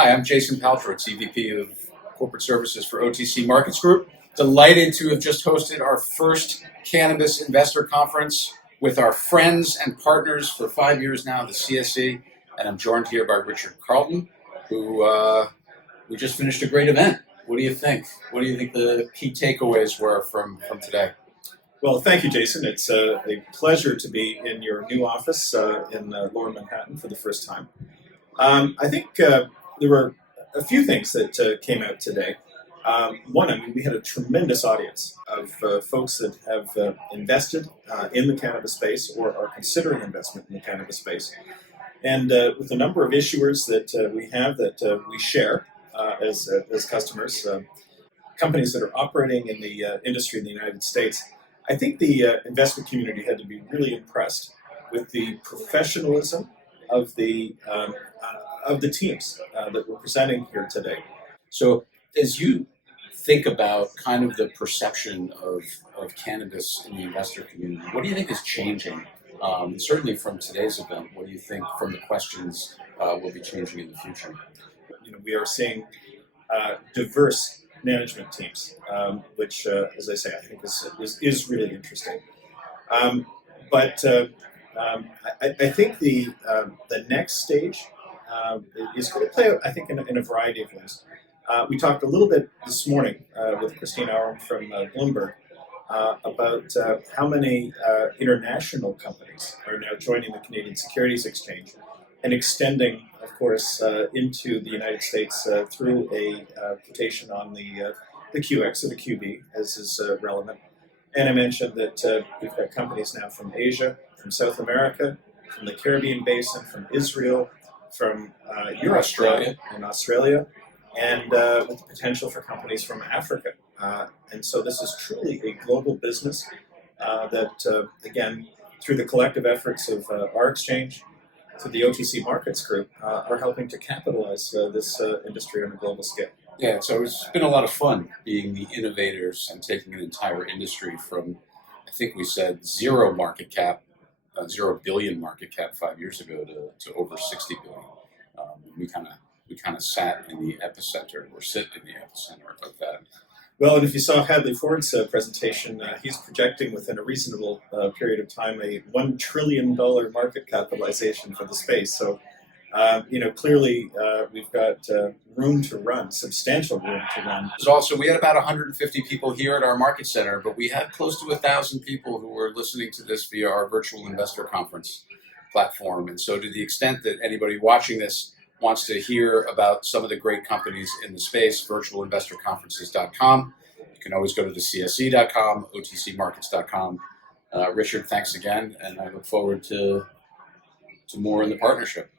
Hi, I'm Jason Paltrowitz, EVP of Corporate Services for OTC Markets Group. Delighted to have just hosted our first Cannabis Investor Conference with our friends and partners for 5 years now, the CSE, and I'm joined here by Richard Carleton, who we just finished a great event. What do you think? What do you think the key takeaways were from today? Well, thank you, Jason. It's a pleasure to be in your new office in Lower Manhattan for the first time. I think there were a few things that came out today. One, we had a tremendous audience of folks that have invested in the cannabis space or are considering investment in the cannabis space. And with the number of issuers that we have that we share as customers, companies that are operating in the industry in the United States, I think the investment community had to be really impressed with the professionalism of the teams that were presenting here today. So as you think about kind of the perception of cannabis in the investor community, what do you think is changing? Certainly from today's event, what do you think from the questions will be changing in the future? We are seeing diverse management teams, which, as I say, I think is really interesting. But I think the next stage is going to play out, I think, in a variety of ways. We talked a little bit this morning with Christine Arum from Bloomberg about how many international companies are now joining the Canadian Securities Exchange and extending, of course, into the United States through a quotation on the QX or the QB, as is relevant. And I mentioned that we've got companies now from Asia, from South America, from the Caribbean Basin, from Israel, from Europe, Australia, and with the potential for companies from Africa. And so this is truly a global business that, again, through the collective efforts of our exchange, through the OTC Markets Group, are helping to capitalize this industry on a global scale. Yeah, so it's been a lot of fun being the innovators and taking an entire industry from, I think we said, $0 billion market cap 5 years ago to over 60 billion. We kind of sat in the epicenter, or sit in the epicenter of that. Well, and if you saw Hadley Ford's presentation, he's projecting within a reasonable period of time a $1 trillion market capitalization for the space. So, clearly we've got room to run, substantial room to run. Also, we had about 150 people here at our market center, but we had close to 1,000 people who were listening to this via our virtual investor conference platform. And so to the extent that anybody watching this wants to hear about some of the great companies in the space, virtualinvestorconferences.com. You can always go to the CSE.com, OTCmarkets.com. Richard, thanks again, and I look forward to more in the partnership.